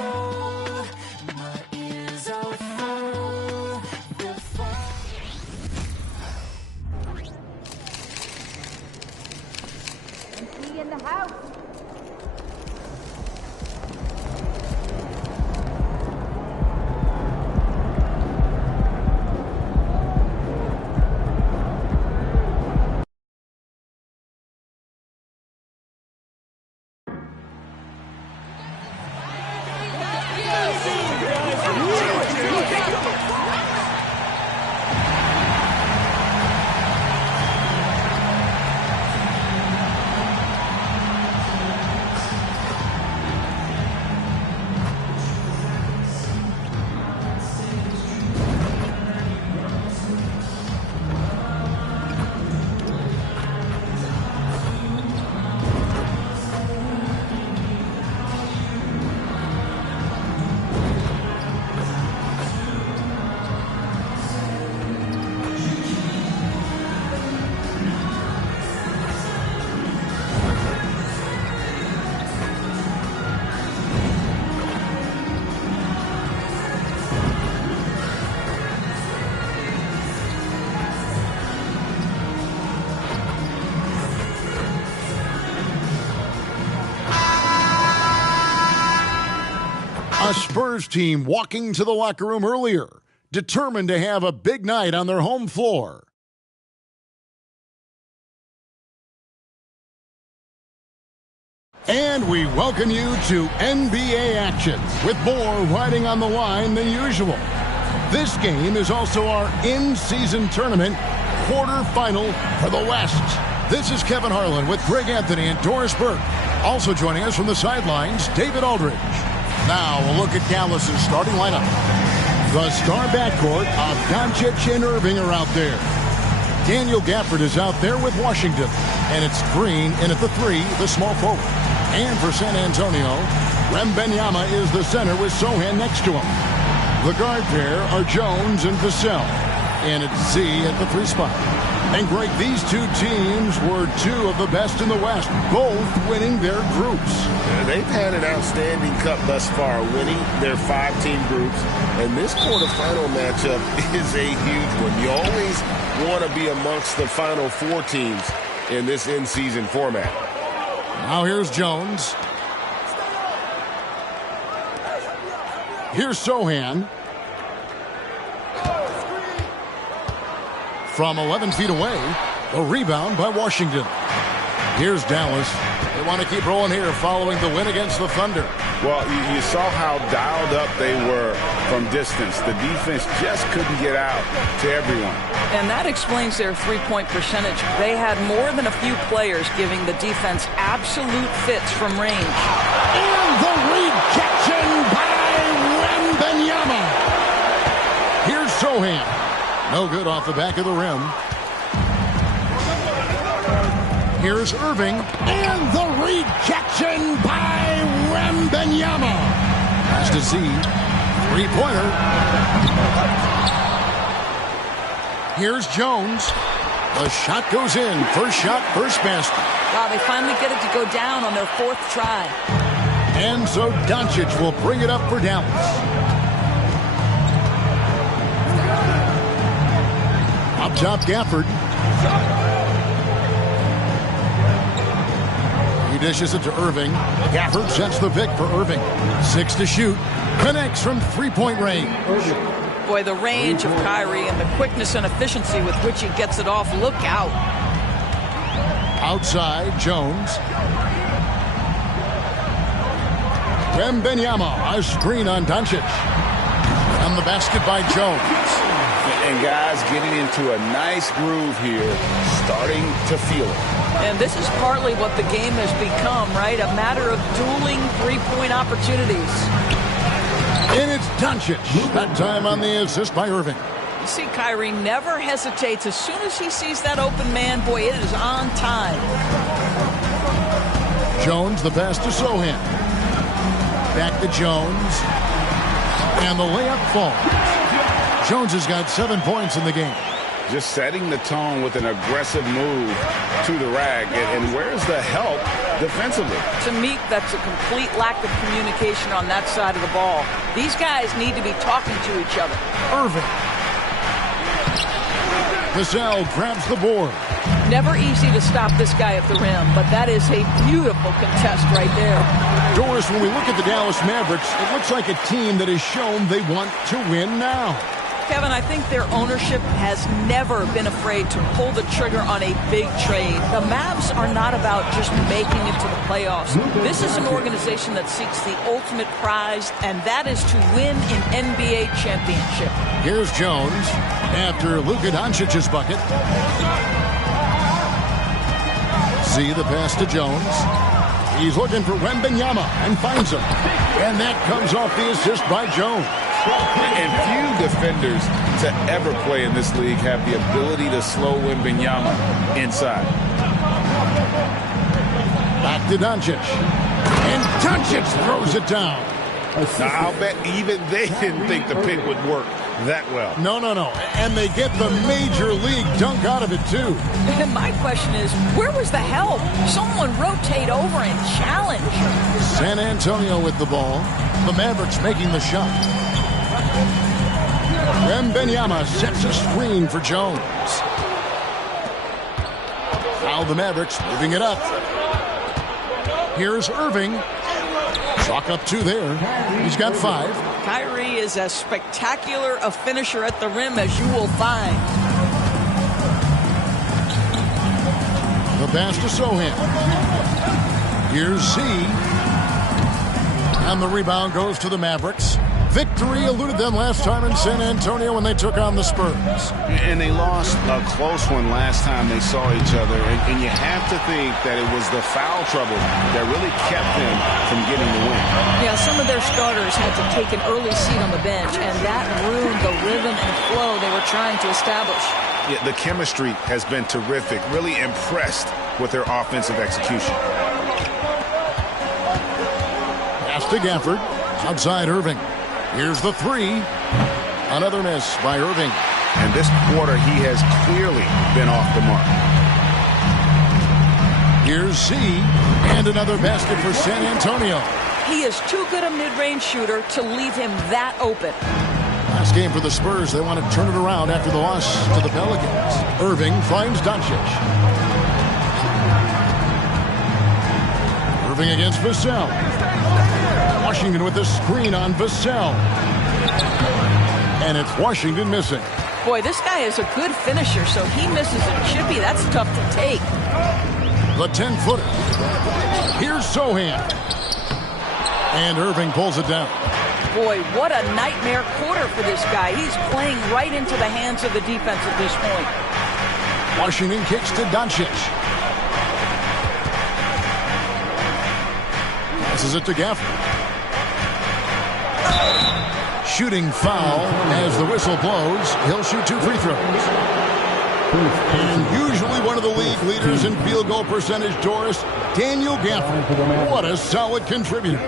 control. My ears are full. Empty in the house. A Spurs team walking to the locker room earlier, determined to have a big night on their home floor. And we welcome you to NBA action with more riding on the line than usual. This game is also our in-season tournament quarterfinal for the West. This is Kevin Harlan with Greg Anthony and Doris Burke. Also joining us from the sidelines, David Aldridge. Now a look at Dallas' starting lineup. The star backcourt of Doncic and Irving are out there. Daniel Gafford is out there with Washington. And it's Green in at the 3, the small forward. And for San Antonio, Wembanyama is the center with Sohan next to him. The guard pair are Jones and Vassell. And it's Z at the 3 spot. And Greg, these two teams were two of the best in the West, both winning their groups. They've had an outstanding cup thus far, winning their 5-team groups. And this quarterfinal matchup is a huge one. You always want to be amongst the final 4 teams in this in-season format. Now here's Jones. Here's Sohan. From 11 feet away, a rebound by Washington. Here's Dallas. They want to keep rolling here following the win against the Thunder. Well, you saw how dialed up they were from distance. The defense just couldn't get out to everyone. And that explains their three-point percentage. They had more than a few players giving the defense absolute fits from range. And the rejection by Wembanyama. Here's Sohan. No good off the back of the rim. Here's Irving. And the rejection by Wembanyama. Pass to Z. 3-pointer. Here's Jones. The shot goes in. First shot, first basket. Wow, they finally get it to go down on their 4th try. And so Doncic will bring it up for Dallas. Up top, Gafford. He dishes it to Irving. Gafford sets the pick for Irving. 6 to shoot. Connects from 3-point range. Boy, the range of Kyrie and the quickness and efficiency with which he gets it off. Look out. Outside, Jones. Wembanyama, a screen on Doncic. And the basket by Jones. And guys getting into a nice groove here, starting to feel it. And this is partly what the game has become, right? A matter of dueling 3-point opportunities. And it's Doncic. That time on the assist by Irving. You see, Kyrie never hesitates. As soon as he sees that open man, boy, it is on time. Jones, the pass to Sohan. Back to Jones. And the layup falls. Jones has got 7 points in the game. Just setting the tone with an aggressive move to the rack. And where's the help defensively. To me, that's a complete lack of communication on that side of the ball. These guys need to be talking to each other. Irving. Vassell grabs the board. Never easy to stop this guy at the rim, but that is a beautiful contest right there. Doris, when we look at the Dallas Mavericks, it looks like a team that has shown they want to win now. Kevin, I think their ownership has never been afraid to pull the trigger on a big trade. The Mavs are not about just making it to the playoffs. This is an organization that seeks the ultimate prize, and that is to win an NBA championship. Here's Jones after Luka Doncic's bucket. See the pass to Jones. He's looking for Wembanyama and finds him. And that comes off the assist by Jones. And few defenders to ever play in this league have the ability to slow Wembanyama inside. Back to Doncic. And Doncic throws it down. Now, I'll bet even they didn't think the pick would work that well. No. And they get the major league dunk out of it, too. And my question is, where was the help? Someone rotate over and challenge. San Antonio with the ball. The Mavericks making the shot. Wembanyama sets a screen for Jones. Now the Mavericks moving it up. Here's Irving. Chalk up 2 there. He's got 5. Kyrie is as spectacular a finisher at the rim as you will find. The pass to Sohan. Here's Z. And the rebound goes to the Mavericks. Victory eluded them last time in San Antonio when they took on the Spurs. And they lost a close one last time they saw each other. And you have to think that it was the foul trouble that really kept them from getting the win. Yeah, some of their starters had to take an early seat on the bench, and that ruined the rhythm and flow they were trying to establish. Yeah, the chemistry has been terrific. Really impressed with their offensive execution. Pass to Gafford. Outside Irving. Here's the 3. Another miss by Irving. And this quarter, he has clearly been off the mark. Here's Z. And another basket for San Antonio. He is too good a mid-range shooter to leave him that open. Last game for the Spurs. They want to turn it around after the loss to the Pelicans. Irving finds Doncic. Irving against Vassell. Washington with the screen on Vassell. And it's Washington missing. Boy, this guy is a good finisher, so he misses a chippy. That's tough to take. The 10-footer. Here's Sohan. And Irving pulls it down. Boy, what a nightmare quarter for this guy. He's playing right into the hands of the defense at this point. Washington kicks to Doncic. Passes it to Gafford. Shooting foul as the whistle blows. He'll shoot 2 free throws. And usually one of the league leaders in field goal percentage, Doris, Daniel Gafford. What a solid contributor.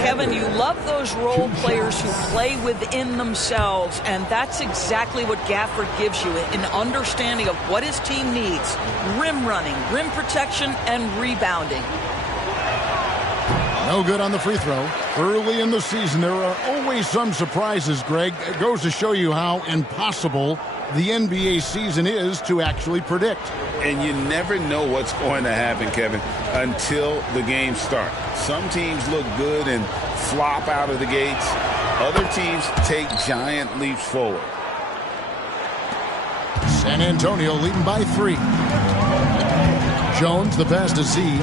Kevin, you love those role players who play within themselves, and that's exactly what Gafford gives you, an understanding of what his team needs. Rim running, rim protection, and rebounding. No good on the free throw. Early in the season, there are always some surprises, Greg. It goes to show you how impossible the NBA season is to actually predict. And you never know what's going to happen, Kevin, until the games start. Some teams look good and flop out of the gates. Other teams take giant leaps forward. San Antonio leading by 3. Jones, the pass to Z.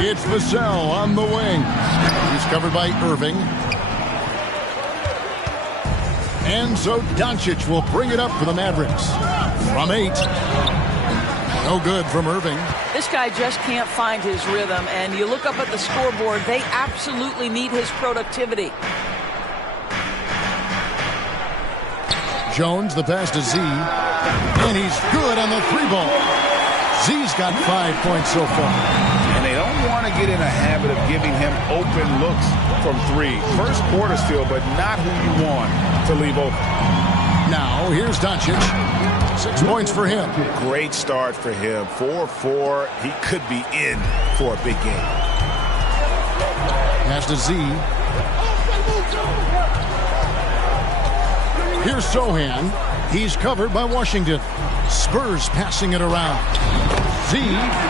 It's Vassell on the wing. He's covered by Irving. And so Doncic will bring it up for the Mavericks. From 8. No good from Irving. This guy just can't find his rhythm, and you look up at the scoreboard, they absolutely need his productivity. Jones, the pass to Z. And he's good on the 3-ball. Z's got 5 points so far. And they don't want to get in a habit of giving him open looks from 3. First quarter still, but not who you want to leave open. Now, here's Doncic. 6 points for him. Great start for him. 4-4. He could be in for a big game. Pass to Z. Here's Sohan. He's covered by Washington. Spurs passing it around. Z,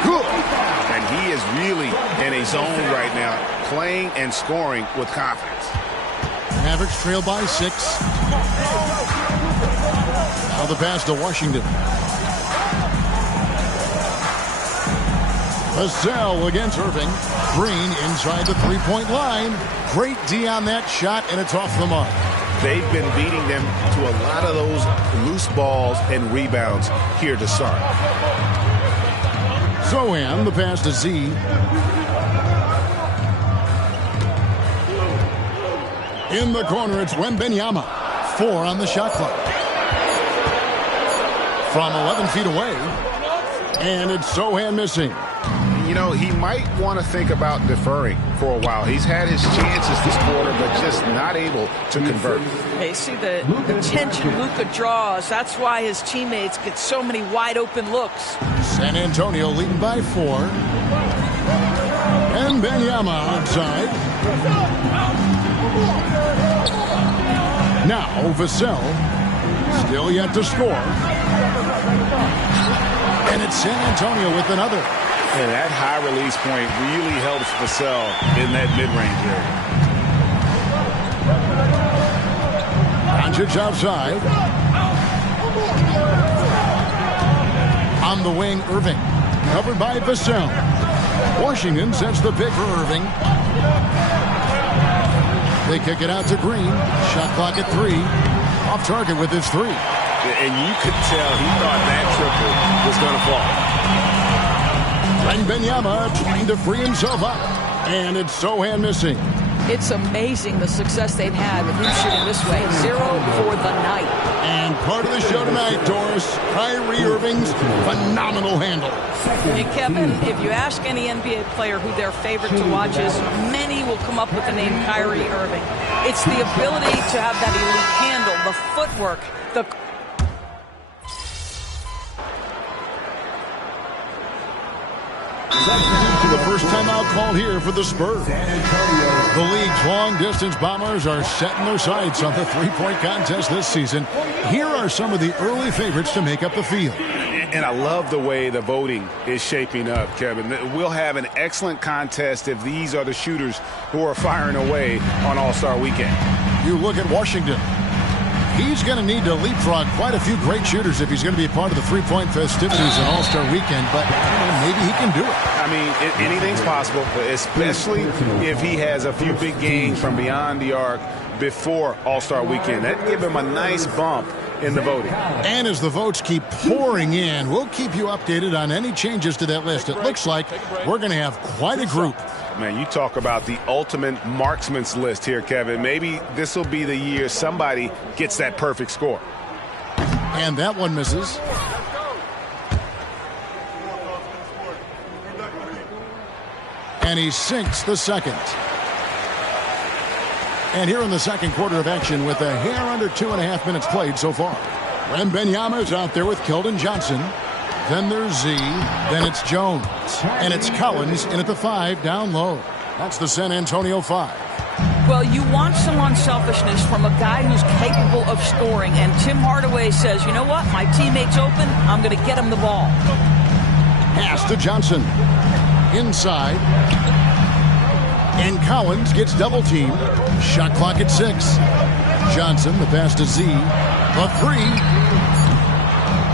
good. And he is really in a zone right now, playing and scoring with confidence. Mavericks trail by 6. Now the pass to Washington. Vassell against Irving. Green inside the three-point line. Great D on that shot, and it's off the mark. They've been beating them to a lot of those loose balls and rebounds here to start. Sohan, the pass to Z. In the corner, it's Wembanyama. 4 on the shot clock. From 11 feet away. And it's Sohan missing. You know, he might want to think about deferring for a while. He's had his chances this quarter, but just not able to convert. They see the attention Luka draws. That's why his teammates get so many wide-open looks. San Antonio leading by 4. And Wembanyama outside. Now Vassell. Still yet to score. And it's San Antonio with another. And that high release point really helps Vassell in that mid-range area. Doncic outside. On the wing, Irving. Covered by Vassell. Washington sets the pick for Irving. They kick it out to Green. Shot clock at 3. Off target with his 3. And you could tell he thought that triple was going to fall. Wembanyama trying to free himself up. And it's Sohan missing. It's amazing the success they've had with him shooting this way. 0 for the night. And part of the show tonight, Doris, Kyrie Irving's phenomenal handle. Hey, Kevin, if you ask any NBA player who their favorite to watch is, many will come up with the name Kyrie Irving. It's the ability to have that elite handle, the footwork, the... The first timeout called here for the Spurs. The league's long-distance bombers are setting their sights on the three-point contest this season. Here are some of the early favorites to make up the field. And I love the way the voting is shaping up, Kevin. We'll have an excellent contest if these are the shooters who are firing away on All-Star Weekend. You look at Washington. He's going to need to leapfrog quite a few great shooters if he's going to be a part of the three-point festivities on All-Star Weekend, but maybe he can do it. I mean, anything's possible, especially if he has a few big games from beyond the arc before All-Star Weekend. That'd give him a nice bump in the voting. And as the votes keep pouring in, we'll keep you updated on any changes to that list. It looks like we're going to have quite a group. Man, you talk about the ultimate marksman's list here, Kevin. Maybe this will be the year somebody gets that perfect score. And that one misses. And he sinks the second. And here in the second quarter of action with a hair under 2.5 minutes played so far. Wembanyama's out there with Keldon Johnson. Then there's Z. Then it's Jones. And it's Collins in at the 5 down low. That's the San Antonio 5. Well, you want some unselfishness from a guy who's capable of scoring. And Tim Hardaway says, you know what? My teammate's open. I'm going to get him the ball. Pass to Johnson. Inside. And Collins gets double teamed. Shot clock at 6. Johnson, the pass to Z. The 3.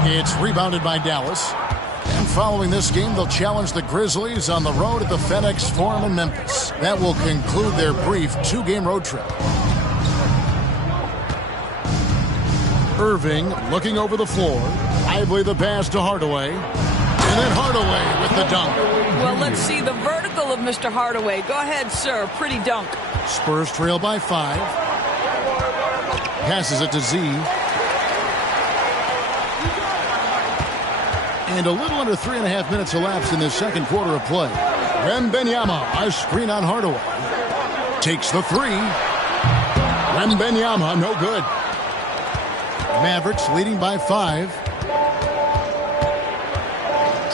It's rebounded by Dallas. And following this game, they'll challenge the Grizzlies on the road at the FedEx Forum in Memphis. That will conclude their brief 2-game road trip. Irving looking over the floor. Lively the pass to Hardaway. And then Hardaway with the dunk. Well, let's see the vertical of Mr. Hardaway. Go ahead, sir. Pretty dunk. Spurs trail by 5. Passes it to Z. And a little under 3.5 minutes elapsed in this second quarter of play. Wembanyama, a screen on Hardaway. Takes the 3. Wembanyama, no good. Mavericks leading by 5.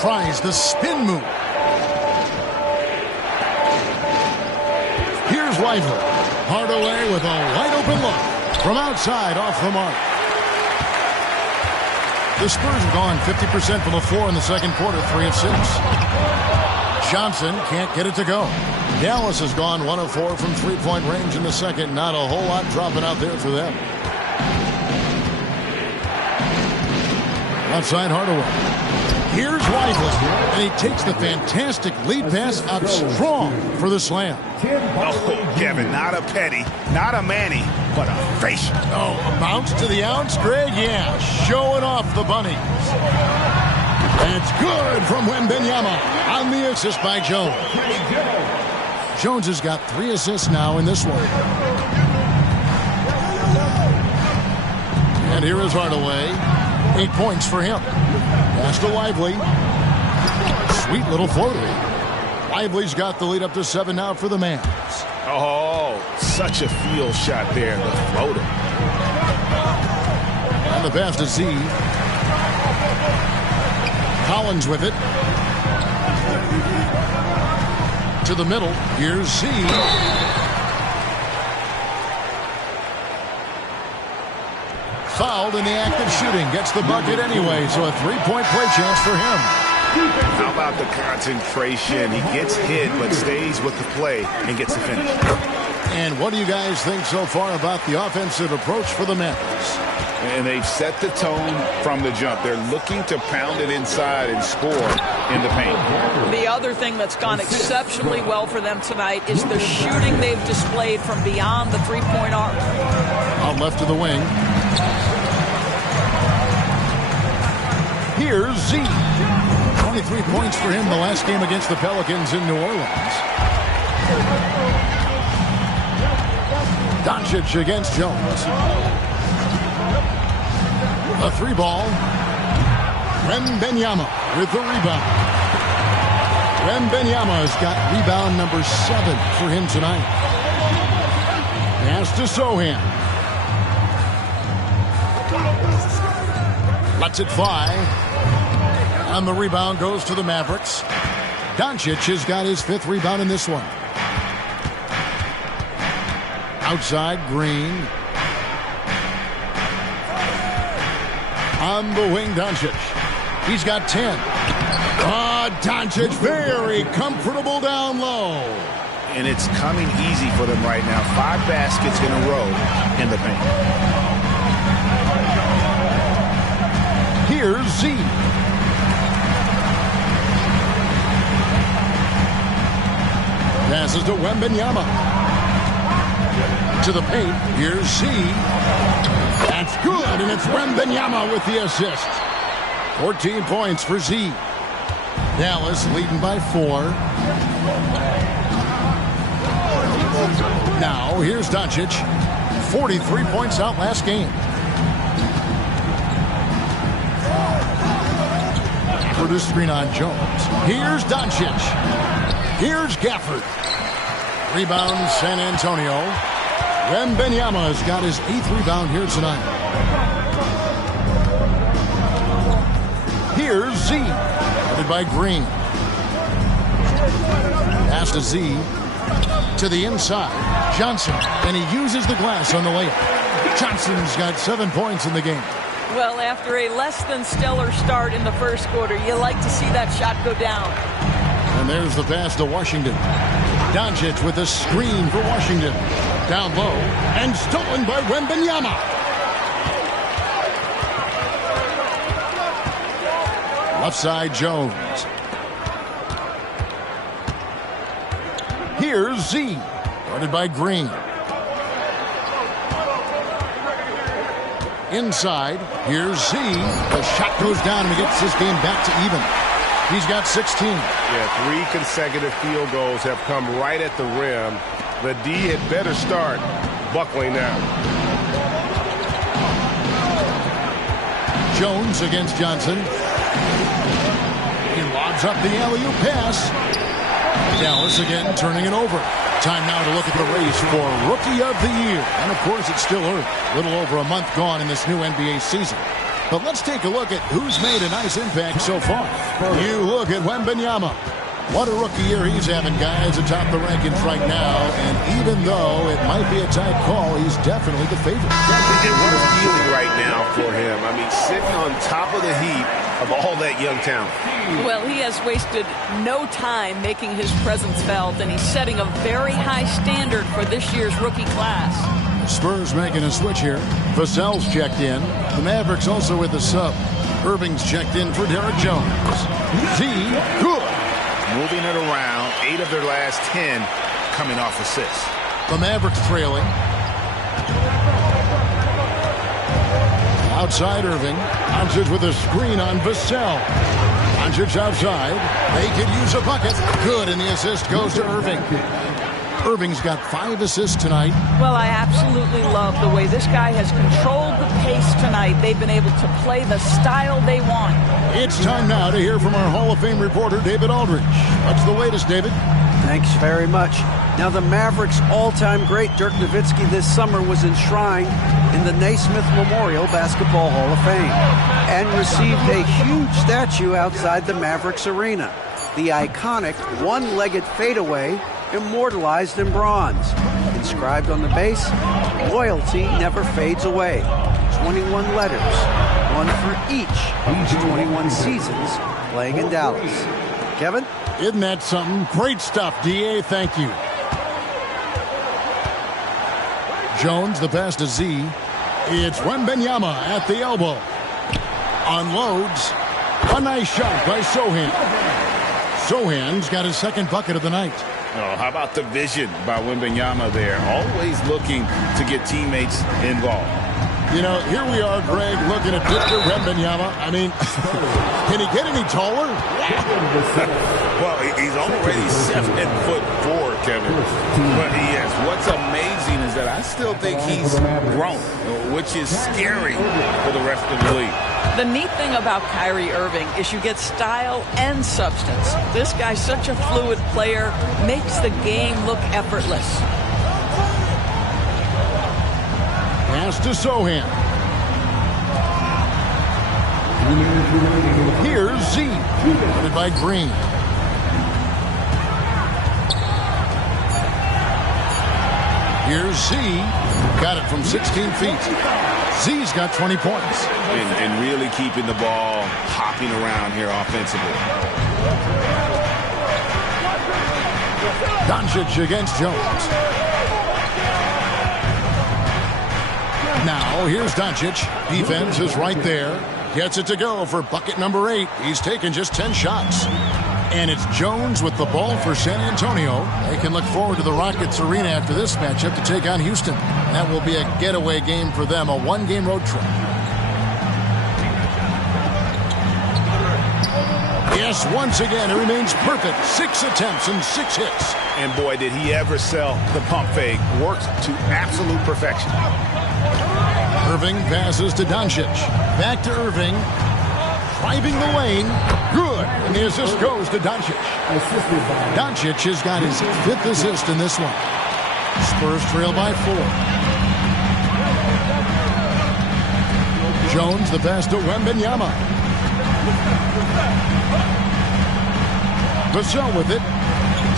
Tries the spin move. Here's Lively. Hardaway with a wide-open look. From outside, off the mark. The Spurs have gone 50% from the floor in the second quarter, 3 of 6. Johnson can't get it to go. Dallas has gone 1 of 4 from three-point range in the second. Not a whole lot dropping out there for them. Outside Hardaway. Here's Lively, and he takes the fantastic lead pass out strong for the slam. Oh, Kevin, not a petty, not a Manny, but a facial. Oh, a bounce to the outs, Greg? Yeah, showing off the bunnies. That's good from Wembanyama on the assist by Jones. Jones has got 3 assists now in this one. And here is Hardaway. 8 points for him. Pass to Lively. Sweet little floater. Lively's got the lead up to 7 now for the Mavs. Oh, such a field shot there, the floater. And the pass to Z. Collins with it. To the middle. Here's Z. Fouled in the act of shooting. Gets the bucket anyway, so a 3-point play chance for him. How about the concentration? He gets hit, but stays with the play and gets the finish. And what do you guys think so far about the offensive approach for the Mavericks? And they've set the tone from the jump. They're looking to pound it inside and score in the paint. The other thing that's gone exceptionally well for them tonight is the shooting they've displayed from beyond the three-point arc. Out left to the wing. Here's Z. 23 points for him the last game against the Pelicans in New Orleans. Doncic against Jones. A 3-ball. Wembanyama with the rebound. Wembanyama has got rebound number 7 for him tonight. Pass to Sohan. Lets it fly. And the rebound goes to the Mavericks. Doncic has got his 5th rebound in this one. Outside, Green. On the wing, Doncic. He's got 10. Doncic very comfortable down low. And it's coming easy for them right now. 5 baskets in a row in the paint. Here's Z. Passes to Wembanyama. To the paint. Here's Z. That's good, and it's Wembanyama with the assist. 14 points for Z. Dallas leading by 4. Now, here's Doncic. 43 points out last game. For the screen on Jones. Here's Doncic. Here's Gafford. Rebound, San Antonio. Wembanyama has got his 8th rebound here tonight. Here's Z. Headed by Green. Pass to Z. To the inside. Johnson. And he uses the glass on the layup. Johnson's got 7 points in the game. Well, after a less than stellar start in the first quarter, you like to see that shot go down. And there's the pass to Washington. Doncic with a screen for Washington. Down low. And stolen by Wembanyama. Left side, Jones. Here's Z. Guarded by Green. Inside, here's Z. The shot goes down and he gets this game back to even. He's got 16. Yeah, 3 consecutive field goals have come right at the rim. The D had better start buckling now. Jones against Johnson. He lobs up the alley-oop pass. Dallas again turning it over. Time now to look at the race for Rookie of the Year. And, of course, it's still early. A little over a month gone in this new NBA season. But let's take a look at who's made a nice impact so far. You look at Wembanyama. What a rookie year he's having, guys, atop the rankings right now. And even though it might be a tight call, he's definitely the favorite. And what a feeling right now for him. I mean, sitting on top of the heap of all that young talent. Well, he has wasted no time making his presence felt, and he's setting a very high standard for this year's rookie class. Spurs making a switch here. Vassell's checked in. The Mavericks also with a sub. Irving's checked in for Derek Jones. Z, good. Moving it around, 8 of their last 10 coming off assists. The Mavericks trailing. Outside Irving. Doncic with a screen on Vassell. Doncic outside. They could use a bucket. Good, and the assist goes to Irving. Irving's got 5 assists tonight. Well, I absolutely love the way this guy has controlled the pace tonight. They've been able to play the style they want. It's time now to hear from our Hall of Fame reporter, David Aldridge. What's the latest, David? Thanks very much. Now, the Mavericks' all-time great Dirk Nowitzki this summer was enshrined in the Naismith Memorial Basketball Hall of Fame and received a huge statue outside the Mavericks arena. The iconic one-legged fadeaway immortalized in bronze. Inscribed on the base, loyalty never fades away. 21 letters, one for each of his 21 seasons playing in Dallas. Kevin? Isn't that something? Great stuff, D.A. Thank you. Jones, the pass to Z. It's Wembanyama at the elbow. Unloads. A nice shot by Sohan. Sohan's got his second bucket of the night. Oh, how about the vision by Wembanyama there? Always looking to get teammates involved. You know, here we are, Greg, looking at Victor Wembanyama. I mean, can he get any taller? Well, he's already 7'4", Kevin. But yes, what's amazing is that I still think he's grown, which is scary for the rest of the league. The neat thing about Kyrie Irving is you get style and substance. This guy's such a fluid player, makes the game look effortless. Pass to Sohan. Here's Z. Put by Green. Here's Z. Got it from 16 feet. Z's got 20 points. And really keeping the ball hopping around here offensively. Doncic against Jones. Now, here's Doncic. Defense is right there. Gets it to go for bucket number 8. He's taken just 10 shots. And it's Jones with the ball for San Antonio. They can look forward to the Rockets arena after this matchup to take on Houston. That will be a getaway game for them, a one-game road trip. Yes, once again, it remains perfect. 6 attempts and 6 hits. And boy, did he ever sell the pump fake. Worked to absolute perfection. Irving passes to Doncic. Back to Irving. Driving the lane. Good. And the assist goes to Doncic. Doncic has got his 5th assist in this one. Spurs trail by 4. Jones, the pass to Wembanyama. Vassell with it.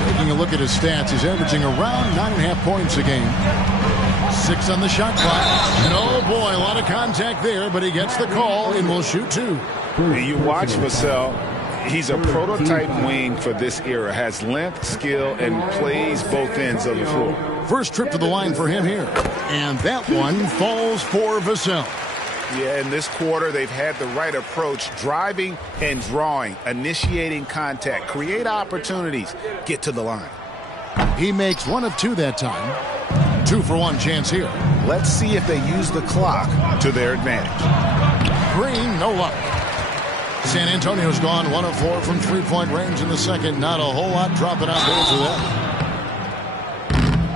Taking a look at his stats, he's averaging around 9.5 points a game. 6 on the shot clock. And oh boy, a lot of contact there, but he gets the call and will shoot 2. You watch Vassell. He's a prototype wing for this era. Has length, skill, and plays both ends of the floor. First trip to the line for him here. And that one falls for Vassell. Yeah, in this quarter, they've had the right approach, driving and drawing, initiating contact, create opportunities, get to the line. He makes 1 of 2 that time. 2-for-1 chance here. Let's see if they use the clock to their advantage. Green, no luck. San Antonio's gone 1 of 4 from three-point range in the second. Not a whole lot dropping out there for them.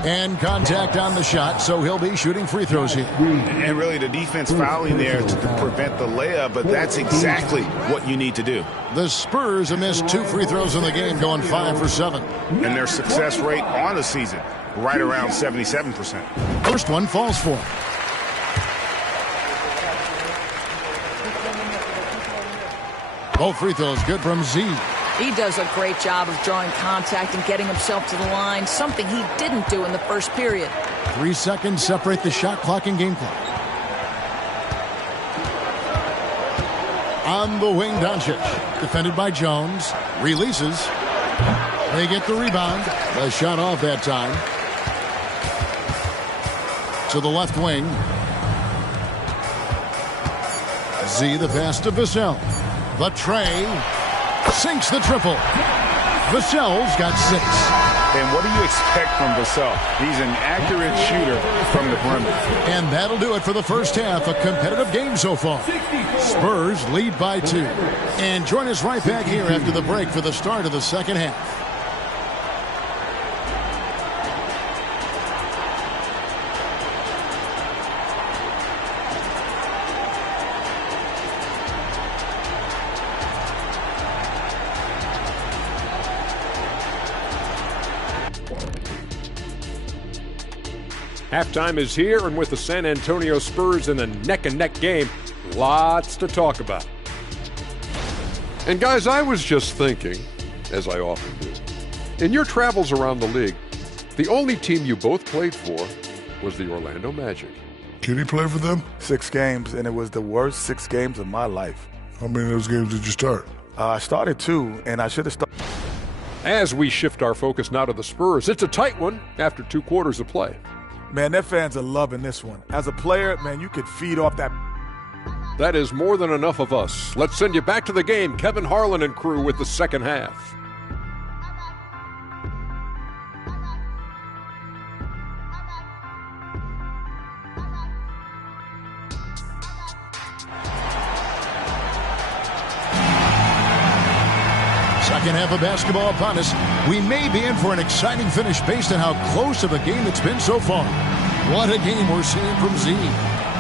And contact on the shot, so he'll be shooting free throws here. And really the defense fouling there to prevent the layup, but that's exactly what you need to do. The Spurs have missed 2 free throws in the game, going 5 for 7. And their success rate on the season, right around 77%. First one falls for him. Both free throws good from Z. He does a great job of drawing contact and getting himself to the line, something he didn't do in the first period. 3 seconds separate the shot clock and game clock. On the wing, Doncic. Defended by Jones. Releases. They get the rebound. The shot off that time. To the left wing. Z the pass to Vassell. The tray. Sinks the triple. Vassell's got 6. And what do you expect from Vassell? He's an accurate shooter from the perimeter. And that'll do it for the first half. A competitive game so far. Spurs lead by 2. And join us right back here after the break for the start of the second half. Halftime is here, and with the San Antonio Spurs in a neck-and-neck game, lots to talk about. And guys, I was just thinking, as I often do, in your travels around the league, the only team you both played for was the Orlando Magic. Can he play for them? 6 games, and it was the worst 6 games of my life. How many of those games did you start? I started 2, and I should have started. As we shift our focus now to the Spurs, it's a tight one after 2 quarters of play. Man, their fans are loving this one. As a player, man, you could feed off that. That is more than enough of us. Let's send you back to the game. Kevin Harlan and crew with the second half. Second half of basketball upon us. We may be in for an exciting finish based on how close of a game it's been so far. What a game we're seeing from Z.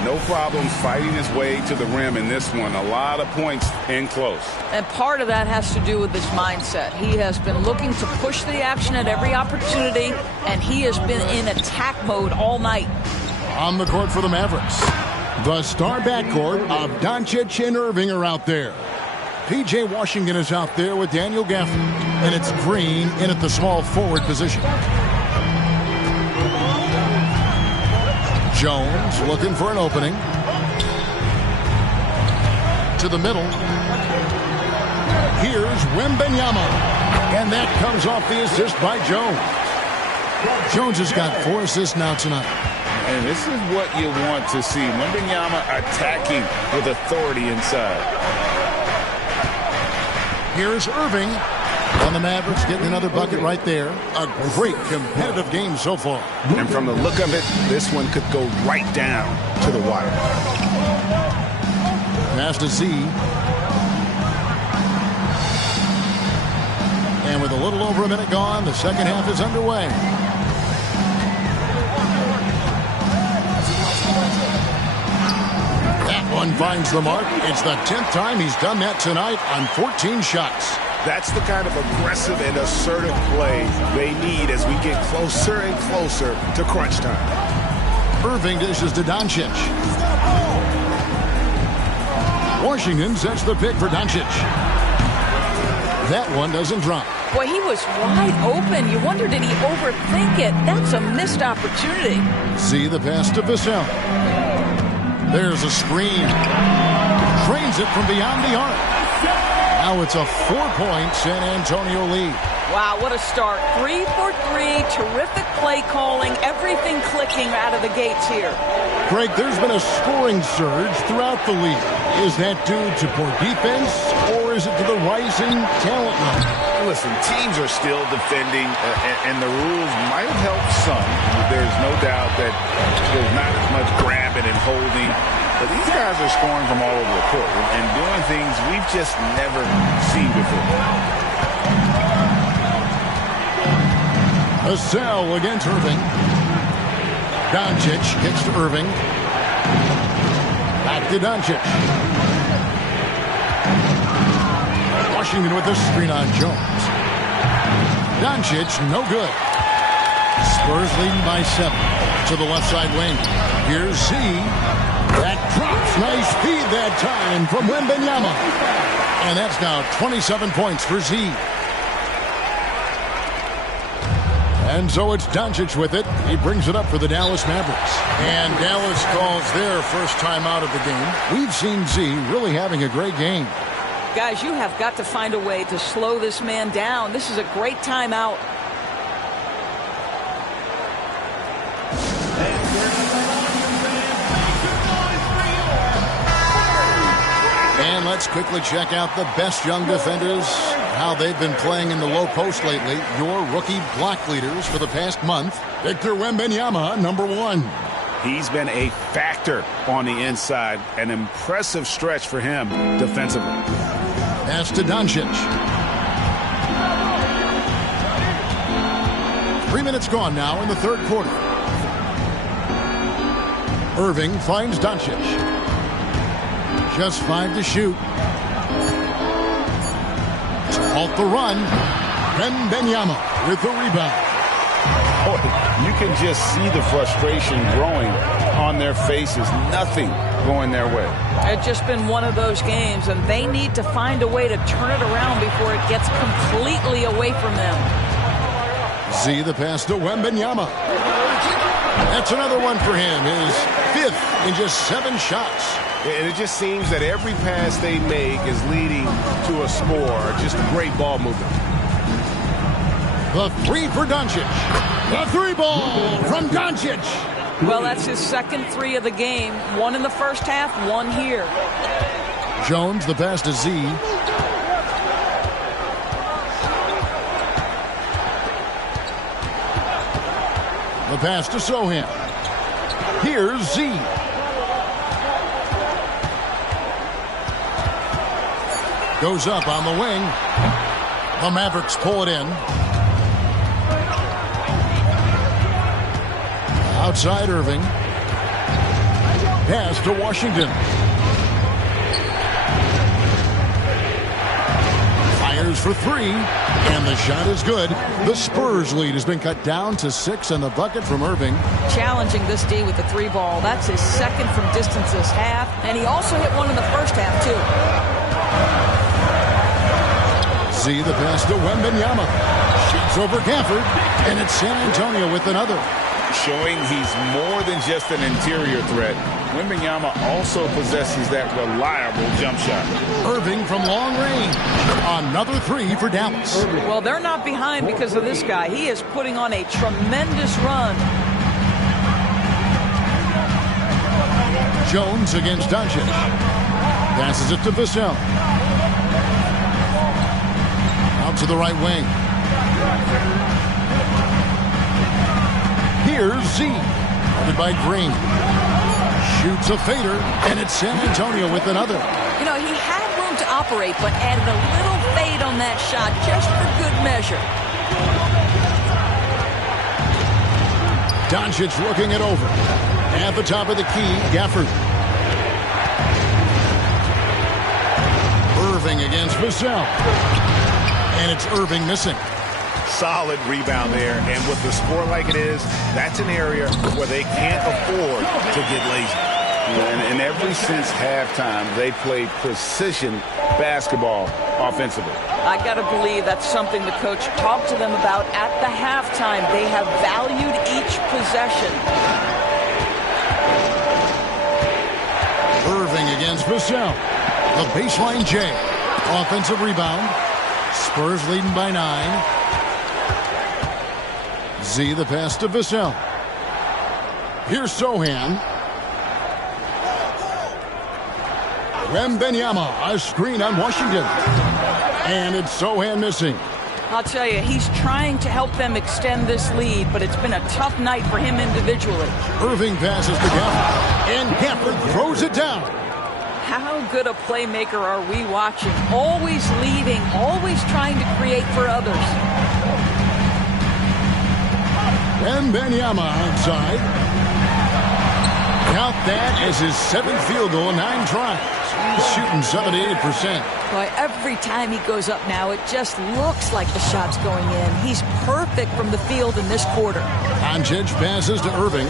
No problems fighting his way to the rim in this one. A lot of points in close. And part of that has to do with his mindset. He has been looking to push the action at every opportunity, and he has been in attack mode all night. On the court for the Mavericks. The star backcourt of Doncic and Irving are out there. P.J. Washington is out there with Daniel Gafford, and it's Green in at the small forward position. Jones looking for an opening. To the middle. Here's Wembanyama, and that comes off the assist by Jones. Jones has got 4 assists now tonight. And this is what you want to see. Wembanyama attacking with authority inside. Here's Irving. And the Mavericks getting another bucket right there. A great competitive game so far. And from the look of it, this one could go right down to the wire. Pass to Z. And with a little over a minute gone, the second half is underway. That one finds the mark. It's the 10th time he's done that tonight on 14 shots. That's the kind of aggressive and assertive play they need as we get closer and closer to crunch time. Irving dishes to Doncic. Washington sets the pick for Doncic. That one doesn't drop. Boy, he was wide open. You wonder, did he overthink it? That's a missed opportunity. See the pass to Vassell. There's a screen. Trains it from beyond the arc. Now it's a 4-point San Antonio lead. Wow, what a start. 3 for 3, terrific play calling, everything clicking out of the gates here. Greg, there's been a scoring surge throughout the league. Is that due to poor defense, or is it to the rising talent level? Listen, teams are still defending, and the rules might help some. There's no doubt that there's not as much grabbing and holding. But these guys are scoring from all over the court and doing things we've just never seen before. Vassell against Irving. Doncic kicks to Irving. Back to Doncic. Washington with the screen on Jones. Doncic, no good. Spurs leading by 7. To the left side wing. Here's Z. That drops. Nice feed that time from Wembanyama. And that's now 27 points for Z. And so it's Doncic with it. He brings it up for the Dallas Mavericks. And Dallas calls their first time out of the game. We've seen Z really having a great game. Guys, you have got to find a way to slow this man down. This is a great timeout. And let's quickly check out the best young defenders, how they've been playing in the low post lately. Your rookie block leaders for the past month. Victor Wembanyama, number 1. He's been a factor on the inside. An impressive stretch for him defensively. Pass to Doncic. 3 minutes gone now in the third quarter. Irving finds Doncic. Just 5 to shoot. To halt the run, Wembanyama with the rebound. Boy, you can just see the frustration growing on their faces. Nothing going their way. It's just been one of those games, and they need to find a way to turn it around before it gets completely away from them. Z the pass to Wembanyama. That's another one for him. His 5th in just 7 shots. And it just seems that every pass they make is leading to a score. Just great ball movement. The 3 for Doncic. The 3 ball from Doncic. Well, that's his second 3 of the game. 1 in the first half, 1 here. Jones the pass to Z. The pass to Sohan. Here's Z. Goes up on the wing. The Mavericks pull it in. Outside Irving. Pass to Washington. Fires for 3. And the shot is good. The Spurs lead has been cut down to 6 and the bucket from Irving. Challenging this D with the 3 ball. That's his second from distance this half. And he also hit 1 in the first half, too. Z the pass to Wembanyama. Shoots over Gafford. And it's San Antonio with another. Showing he's more than just an interior threat. Wembanyama also possesses that reliable jump shot. Irving from long range. Another 3 for Dallas. Well, they're not behind because of this guy. He is putting on a tremendous run. Jones against Doncic. Passes it to Vassell. Out to the right wing. Here's Z. Guarded by Green. Shoots a fader, and it's San Antonio with another. You know, he had room to operate, but added a little fade on that shot just for good measure. Doncic looking it over. At the top of the key, Gafford. Irving against Vassell. And it's Irving missing. Solid rebound there, and with the score like it is, that's an area where they can't afford to get lazy. And ever since halftime, they played precision basketball offensively. I got to believe that's something the coach talked to them about at the halftime. They have valued each possession. Irving against Vassell. The baseline J. Offensive rebound. Spurs leading by 9. Z the pass to Vassell. Here's Sohan. Wembanyama, a screen on Washington. And it's Sohan missing. I'll tell you, he's trying to help them extend this lead, but it's been a tough night for him individually. Irving passes to Gafford. And Gafford throws it down. How good a playmaker are we watching? Always leading, always trying to create for others. Wembanyama outside. count that as his 7th field goal in 9 tries. He's shooting 78%. Boy, every time he goes up now, it just looks like the shot's going in. He's perfect from the field in this quarter. Doncic passes to Irving.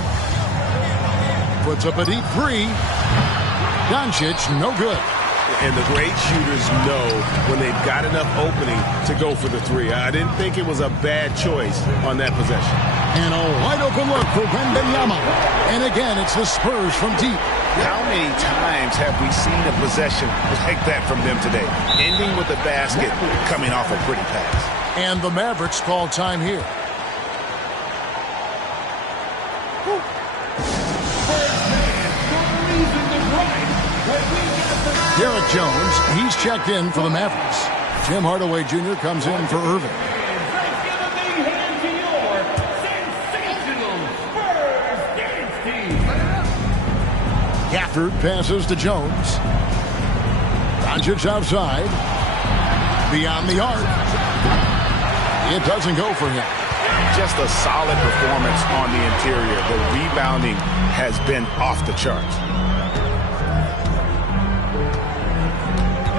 Puts up a deep 3. Doncic, no good. And the great shooters know when they've got enough opening to go for the 3. I didn't think it was a bad choice on that possession. And a wide open look for Wembanyama. And again, it's the Spurs from deep. How many times have we seen a possession like that from them today? Ending with the basket, coming off a pretty pass. And the Mavericks call time here. Derek Jones, he's checked in for the Mavericks. Tim Hardaway Jr. comes in for Irving. Gafford passes to Jones. Doncic outside. Beyond the arc. It doesn't go for him. Just a solid performance on the interior. The rebounding has been off the charts.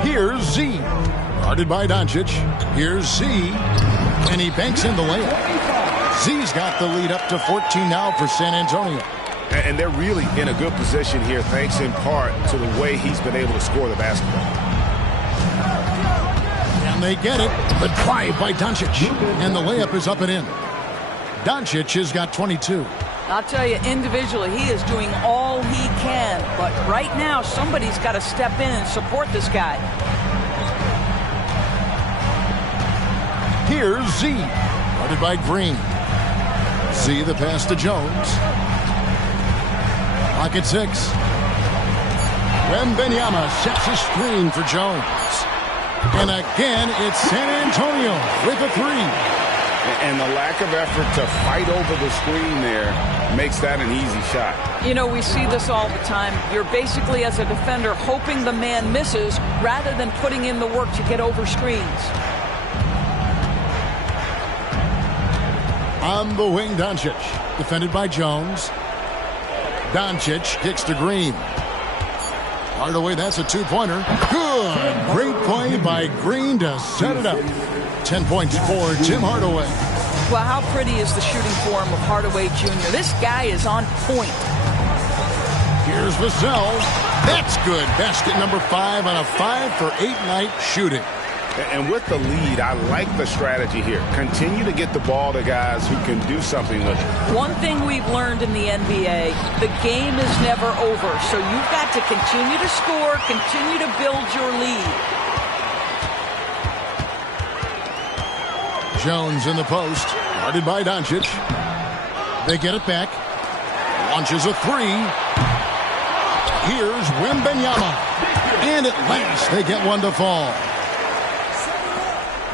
Here's Z. Guarded by Doncic. Here's Z. And he banks in the layup. Z's got the lead up to 14 now for San Antonio. And they're really in a good position here, thanks in part to the way he's been able to score the basketball. And they get it. The drive by Doncic. And the layup is up and in. Doncic has got 22. I'll tell you, individually, he is doing all he can. But right now, somebody's got to step in and support this guy. Here's Z. Guarded by Green. Z the pass to Jones. Clock at 6. Wembanyama sets a screen for Jones. And again, it's San Antonio with a 3. And the lack of effort to fight over the screen there makes that an easy shot. You know, we see this all the time. You're basically, as a defender, hoping the man misses rather than putting in the work to get over screens. On the wing, Doncic. Defended by Jones. Doncic kicks to Green. Hardaway, that's a 2-pointer. Good. Great play by Green to set it up. 10 points for Tim Hardaway. Well, how pretty is the shooting form of Hardaway Jr.? This guy is on point. Here's Vassell. That's good. Basket number 5 on a 5-for-8 night shooting. And with the lead, I like the strategy here. Continue to get the ball to guys who can do something with it. One thing we've learned in the NBA, the game is never over. So you've got to continue to score, continue to build your lead. Jones in the post, guarded by Doncic. They get it back. Launches a 3. Here's Wembanyama. And at last, they get one to fall.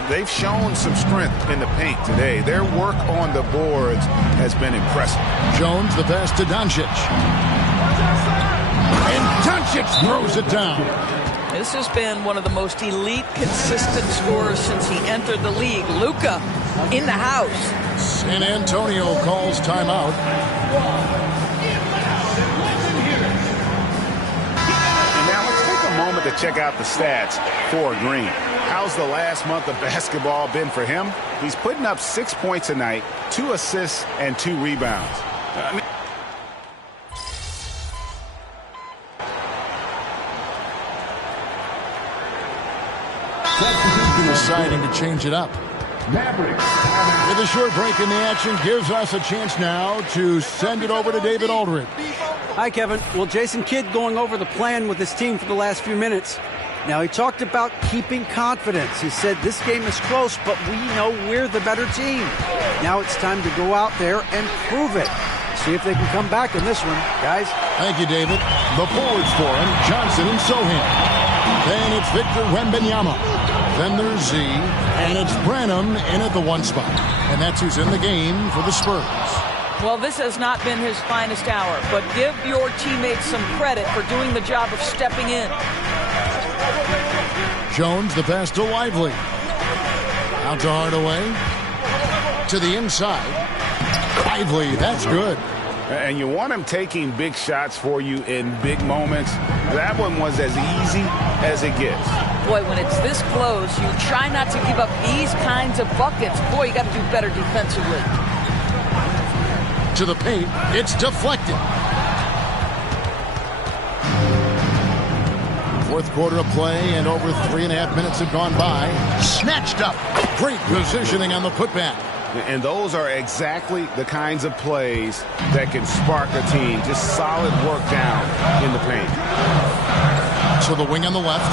They've shown some strength in the paint today. Their work on the boards has been impressive. Jones, the pass to Doncic. And Doncic throws it down. This has been one of the most elite, consistent scorers since he entered the league. Luka in the house. San Antonio calls timeout. And now let's take a moment to check out the stats for Green. How's the last month of basketball been for him? He's putting up 6 points a night, 2 assists, and 2 rebounds. Deciding to change it up. With a short break in the action, gives us a chance now to send it over to David Aldridge. Hi, Kevin. Well, Jason Kidd going over the plan with his team for the last few minutes. Now, he talked about keeping confidence. He said this game is close, but we know we're the better team. Now it's time to go out there and prove it. See if they can come back in this one, guys. Thank you, David. The forwards for him, Johnson and Sohan. Then it's Victor Wembanyama. Then there's Z, and it's Branham in at the 1 spot. And that's who's in the game for the Spurs. Well, this has not been his finest hour, but give your teammates some credit for doing the job of stepping in. Jones, the pass to Lively. Out to Hardaway. To the inside. Lively, that's good. And you want him taking big shots for you in big moments. That one was as easy as it gets. Boy, when it's this close, you try not to give up these kinds of buckets. Boy, you got to do better defensively. To the paint, it's deflected. Fourth quarter of play, and over 3.5 minutes have gone by. Snatched up. Great positioning on the putback. And those are exactly the kinds of plays that can spark a team. Just solid work down in the paint. To the wing on the left.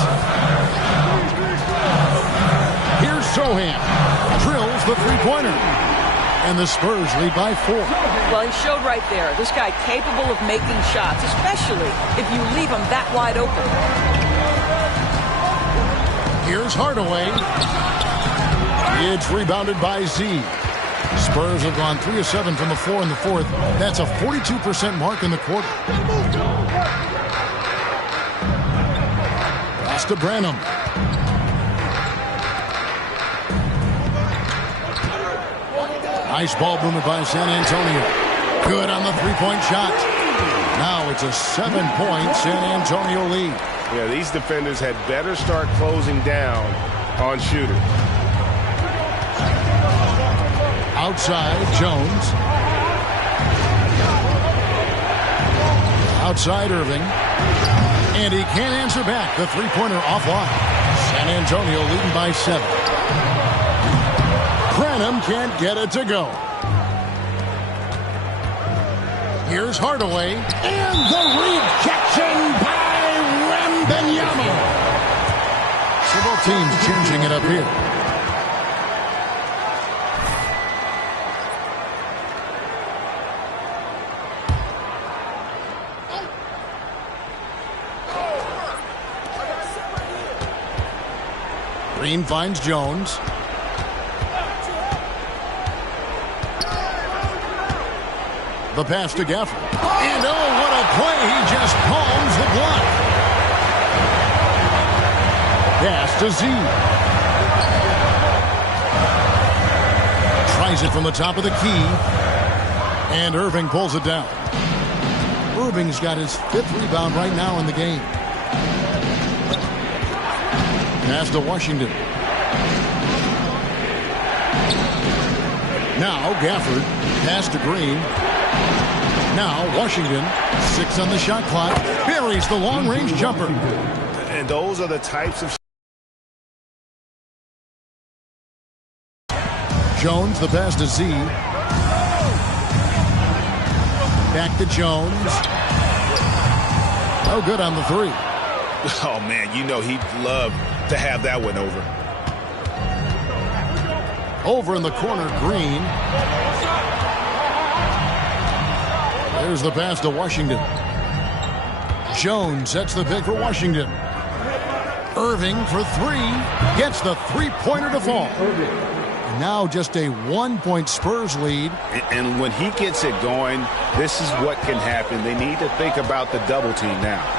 Here's Sohan. Drills the three-pointer. And the Spurs lead by 4. Well, he showed right there. This guy capable of making shots, especially if you leave him that wide open. Here's Hardaway. It's rebounded by Z. Spurs have gone 3 of 7 from the floor in the fourth. That's a 42% mark in the quarter. Pass to Branham. Nice ball movement by San Antonio. Good on the three-point shot. Now it's a 7-point San Antonio lead. Yeah, these defenders had better start closing down on shooters. Outside, Jones. Outside, Irving. And he can't answer back. The three-pointer offline. San Antonio leading by 7. Branham can't get it to go. Here's Hardaway. And the rejection by Wembanyama. Several teams changing it up here. Green finds Jones. The pass to Gafford. And oh, what a play. He just palms the block. Pass to Z. Tries it from the top of the key. And Irving pulls it down. Irving's got his 5th rebound right now in the game. Pass to Washington. Now Gafford. Pass to Green. Now Washington. 6 on the shot clock. Buries the long-range jumper. And those are the types of... Jones, the pass to Z. Back to Jones. No good on the 3. Oh, man, you know he'd love to have that one over. Over in the corner, Green. There's the pass to Washington. Jones sets the pick for Washington. Irving for 3. Gets the three-pointer to fall. And now just a 1-point Spurs lead. And when he gets it going, this is what can happen. They need to think about the double team now.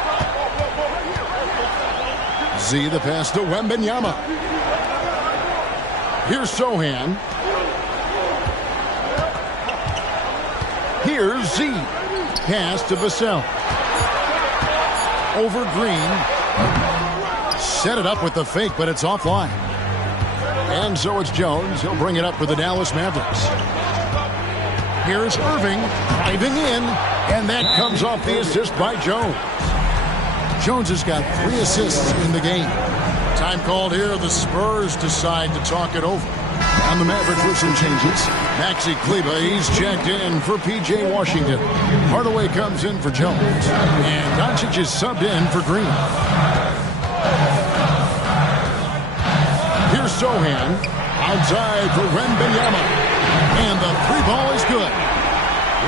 Z, the pass to Wembanyama. Here's Sohan. Here's Z. Pass to Vassell. Over Green. Set it up with the fake, but it's offline. And so it's Jones. He'll bring it up for the Dallas Mavericks. Here's Irving driving in, and that comes off the assist by Jones. Jones has got 3 assists in the game. Time called here. The Spurs decide to talk it over. On the Mavericks with some changes. Maxi Kleber, he's checked in for P.J. Washington. Hardaway comes in for Jones. And Doncic is subbed in for Green. Here's Sohan. Outside for Wembanyama. And the 3-ball is good.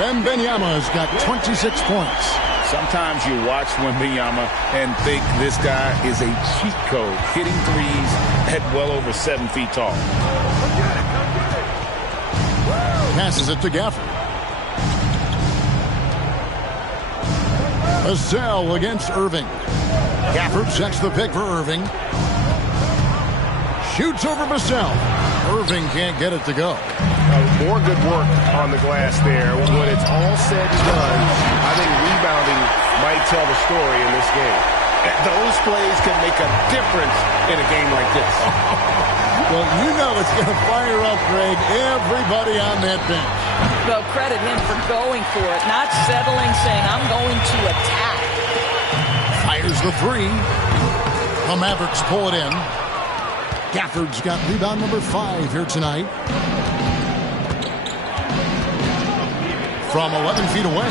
Wembanyama has got 26 points. Sometimes you watch Wembanyama and think this guy is a cheat code, hitting threes at well over 7 feet tall. Passes it to Gafford. Vassell against Irving. Gafford sets the pick for Irving. Shoots over Vassell. Irving can't get it to go. more good work on the glass there. When it's all said and done, I think rebounding might tell the story in this game. Those plays can make a difference in a game like this. Well, you know it's going to fire up, Greg, everybody on that bench. Well, credit him for going for it, not settling, saying, I'm going to attack. Fires the three. The Mavericks pull it in. Gafford's got rebound number 5 here tonight. From 11 feet away.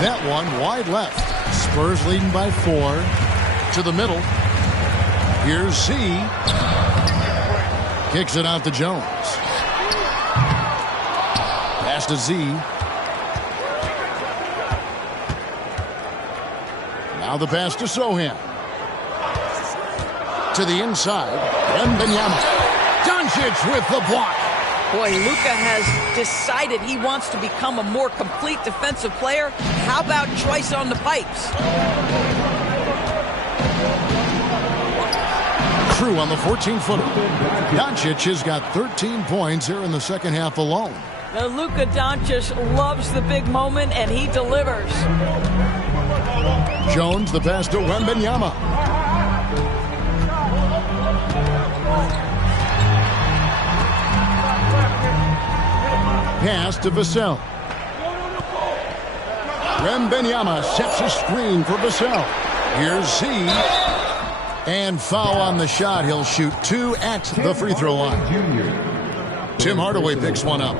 That one wide left. Spurs leading by 4. To the middle. Here's Z. Kicks it out to Jones. Pass to Z. Now the pass to Sohan. To the inside. Wembanyama. Doncic with the block. Boy, Luka has decided he wants to become a more complete defensive player. How about choice on the pipes? True on the 14-footer. Doncic has got 13 points here in the second half alone. Now, Luka Doncic loves the big moment, and he delivers. Jones, the pass to Wembanyama. Pass to Vassell. Wembanyama sets a screen for Vassell. Here's Z. And foul on the shot. He'll shoot 2 at the free throw line. Tim Hardaway picks one up.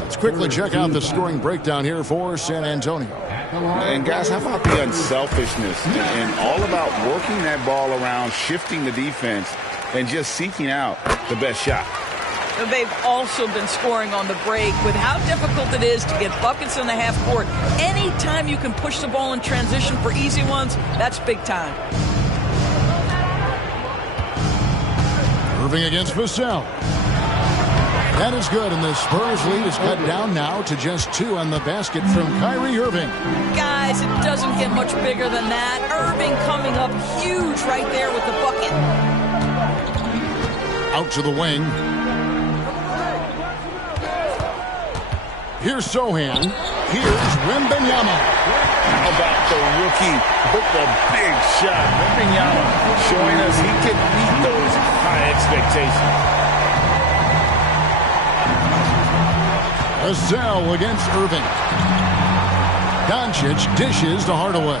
Let's quickly check out the scoring breakdown here for San Antonio. And guys, how about the unselfishness and all about working that ball around, shifting the defense, and just seeking out the best shot. They've also been scoring on the break. With how difficult it is to get buckets in the half court, anytime you can push the ball in transition for easy ones, that's big time. Irving against Vassell. That is good, and the Spurs lead is cut down now to just 2 on the basket from Kyrie Irving. Guys, it doesn't get much bigger than that. Irving coming up huge right there with the bucket. Out to the wing. Here's Sohan. Here's Wembanyama. How about the rookie with the big shot? Wembanyama showing us he can meet those high expectations. Vassell against Irving. Doncic dishes to Hardaway.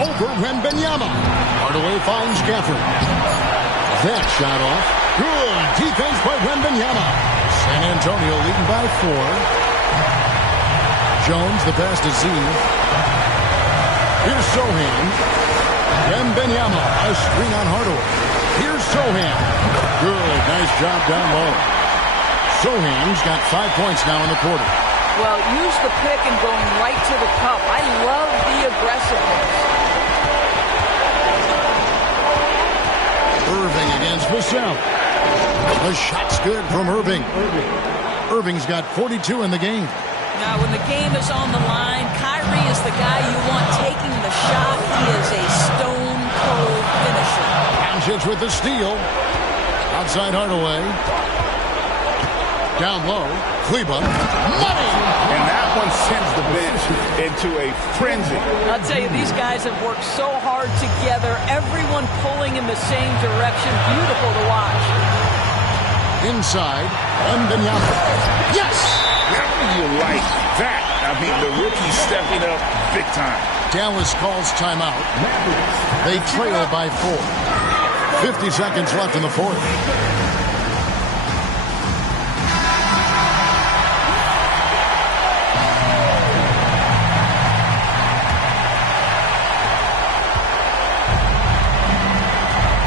Over Wembanyama. Hardaway finds Gafford. That shot off. Good defense by Wembanyama. San Antonio leading by 4. Jones, the pass to Z. Here's Sohan. Wembanyama, a screen on Hardaway. Here's Sohan. Good, nice job down low. Sohan's got 5 points now in the quarter. Well, use the pick and going right to the cup. I love the aggressiveness. Irving against Vassell. The shot's good from Irving. Irving's got 42 in the game. Now, when the game is on the line, Kyrie is the guy you want taking the shot. He is a stone-cold finisher. Doncic with the steal. Outside Hardaway. Down low. Kleba. Money! And that one sends the bench into a frenzy. I'll tell you, these guys have worked so hard together. Everyone pulling in the same direction. Beautiful to watch. Inside. Wembanyama. Yes! How do you like that? I mean, the rookie stepping up big time. Dallas calls timeout. They trail by 4. 50 seconds left in the fourth.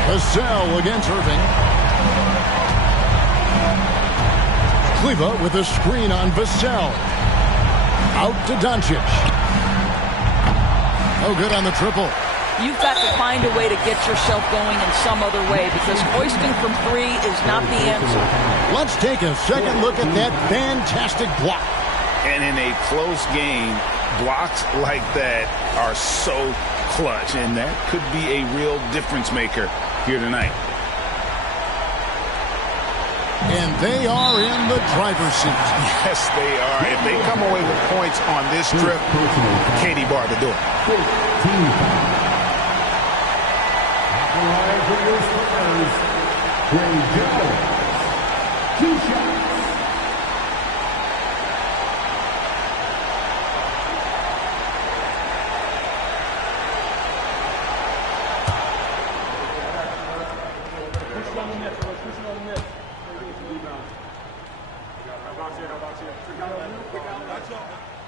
Vassell against Irving. Kleba with a screen on Vassell. Out to Doncic. No good on the triple. You've got to find a way to get yourself going in some other way because hoisting from 3 is not the answer. Let's take a second look at that fantastic block. And in a close game, blocks like that are so clutch, and that could be a real difference maker here tonight. And they are in the driver's seat. Yes, they are. If they come away with points on this trip, Katie barred the door.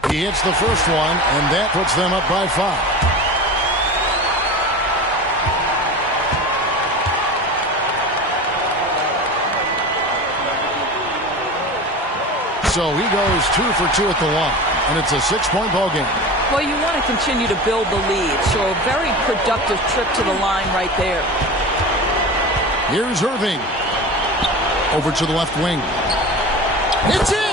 He hits the first one, and that puts them up by 5. So he goes 2 for 2 at the line, and it's a 6-point ball game. Well, you want to continue to build the lead, so a very productive trip to the line right there. Here's Irving. Over to the left wing. It's in!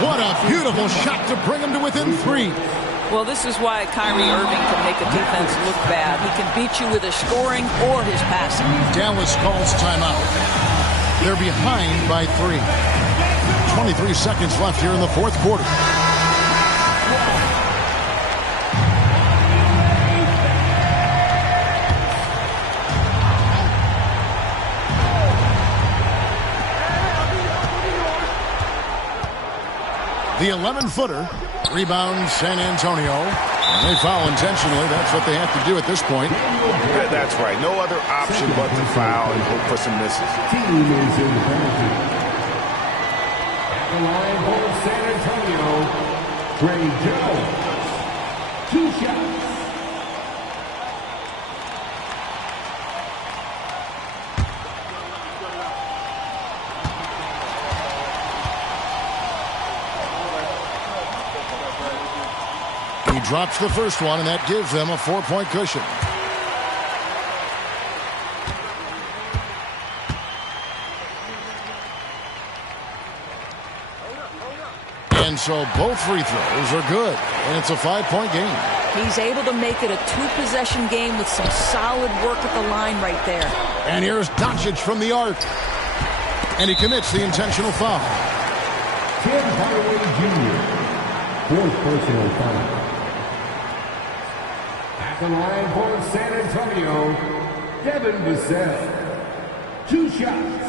What a beautiful shot to bring him to within 3. Well, this is why Kyrie Irving can make a defense look bad. He can beat you with his scoring or his passing. Dallas calls timeout. They're behind by 3. 23 seconds left here in the fourth quarter. The 11-footer rebounds San Antonio. And they foul intentionally. That's what they have to do at this point. That's right. No other option but to foul and hope for some misses. Team is in the penalty. At the line for San Antonio, Trey Jones. 2 shots. He drops the first one, and that gives them a 4-point cushion. And so both free throws are good, and it's a 5-point game. He's able to make it a 2-possession game with some solid work at the line right there. And here's Doncic from the arc. And he commits the intentional foul. Tim Hardaway Jr., 4th personal foul. At the line for San Antonio, Devin Vassell. 2 shots.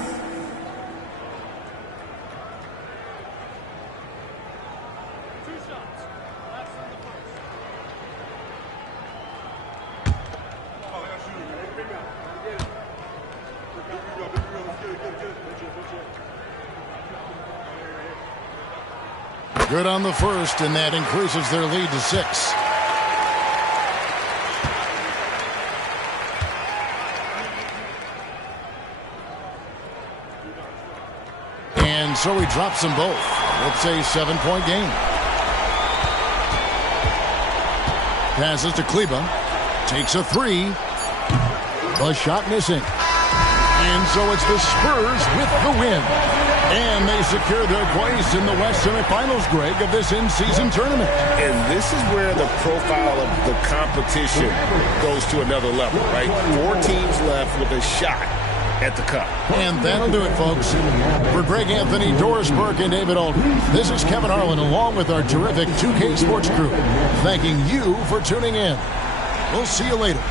Good on the first, and that increases their lead to 6. And so he drops them both. It's a 7-point game. Passes to Kleba. Takes a 3. The shot missing. And so it's the Spurs with the win. And they secure their place in the West semifinals, Greg, of this in-season tournament. And this is where the profile of the competition goes to another level, right? 4 teams left with a shot at the cup. And that'll do it, folks. For Greg Anthony, Doris Burke, and David Aldridge, this is Kevin Harlan along with our terrific 2K Sports crew, thanking you for tuning in. We'll see you later.